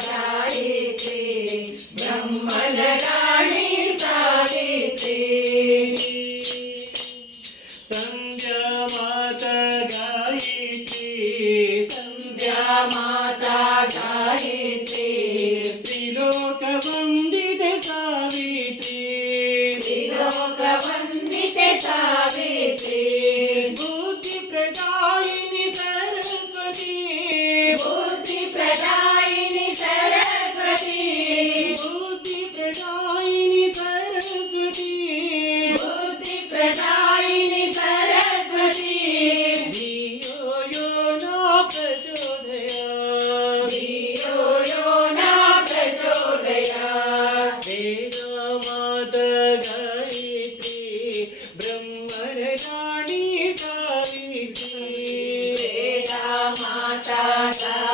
सावित्री ब्रह्मण राणी सावित्री संध्या माता गायी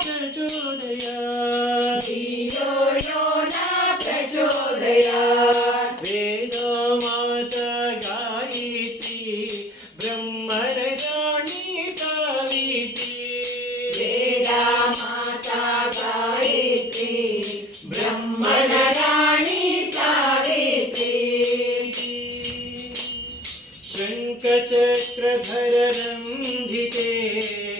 न प्रचोदया धियो यो न प्रचोदयात् वेदमाता गायत्री वेदा माता गायत्री ब्रह्मणराणि सावित्री शङ्खचक्रधररन्धिते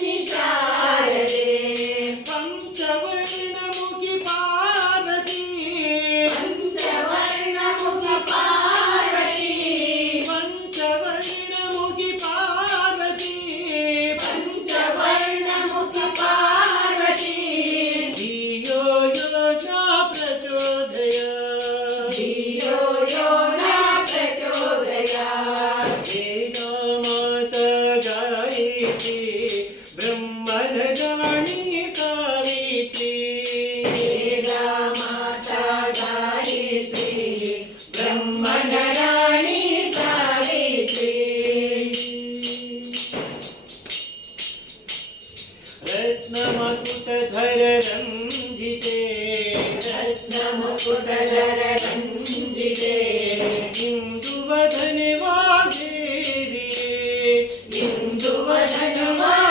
रत्नमकुटधररञ्जिते रत्नमुकुटधररञ्जिते इन्दुवदने वादेविये इन्दुवदनुवादेविये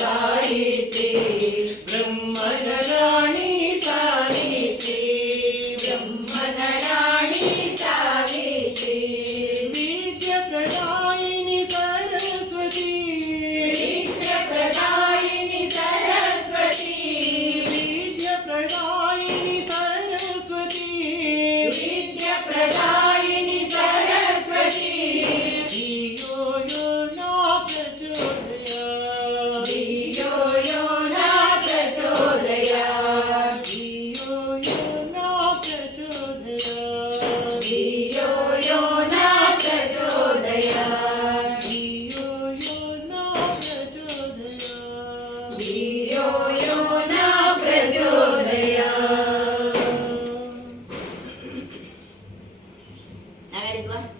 गायत्री ब्रह्म